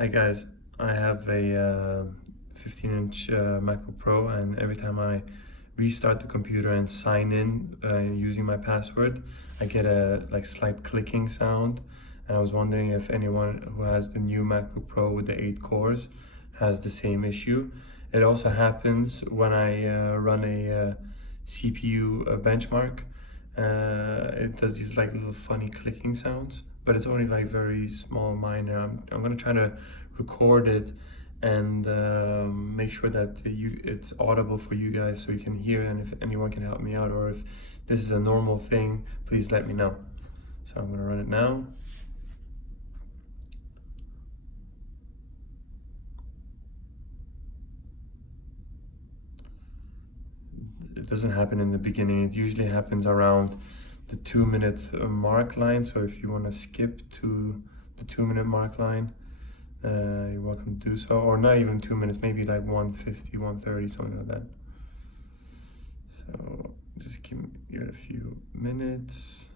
Hi guys, I have a 15-inch MacBook Pro, and every time I restart the computer and sign in using my password, I get a slight clicking sound. And I was wondering if anyone who has the new MacBook Pro with the 8 cores has the same issue. It also happens when I run a CPU benchmark. It does these little funny clicking sounds, but it's only very small, minor. I'm gonna try to record it and make sure that it's audible for you guys so you can hear, and if anyone can help me out, or if this is a normal thing, please let me know. So I'm gonna run it now. It doesn't happen in the beginning. It usually happens around the 2-minute mark line. So if you want to skip to the 2-minute mark line, you're welcome to do so. Or not even 2 minutes, maybe 1:50, 1:30, something like that. So just give it a few minutes.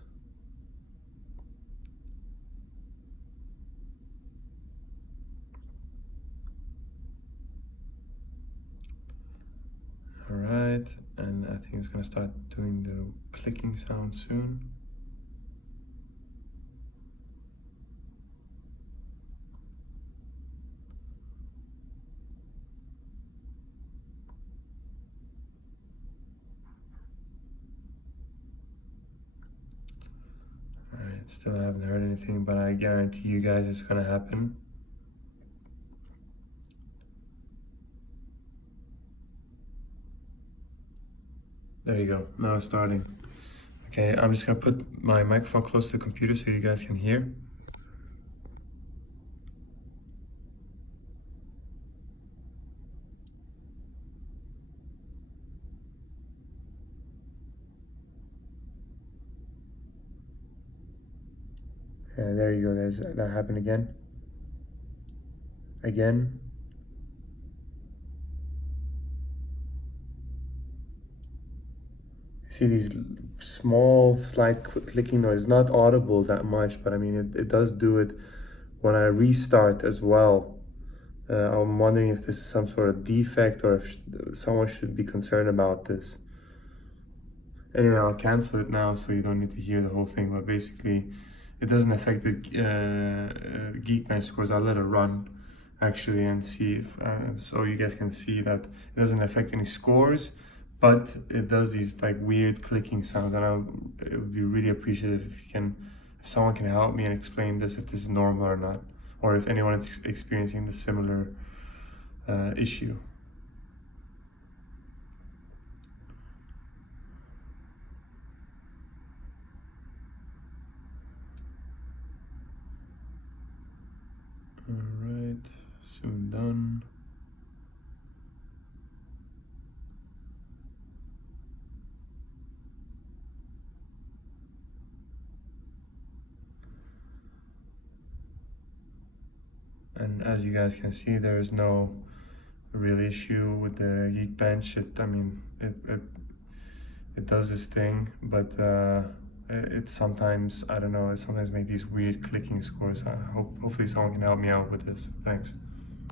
All right, and I think it's gonna start doing the clicking sound soon. All right, still haven't heard anything, but I guarantee you guys it's gonna happen. There you go, now it's starting. Okay, I'm just gonna put my microphone close to the computer so you guys can hear. There you go, that happened again. Again. See these small slight clicking noise, not audible that much, but I mean it does do it when I restart as well. I'm wondering if this is some sort of defect, or if someone should be concerned about this. Anyway, I'll cancel it now so you don't need to hear the whole thing, but basically it doesn't affect the Geekbench scores. I'll let it run actually and see if, so you guys can see that it doesn't affect any scores, but it does these weird clicking sounds, and it would be really appreciative if someone can help me and explain this, if this is normal or not, or if anyone is experiencing the similar issue. All right, soon done. And as you guys can see, there is no real issue with the Geekbench. It does this thing, but it sometimes, I don't know, it sometimes makes these weird clicking scores. Hopefully someone can help me out with this. Thanks.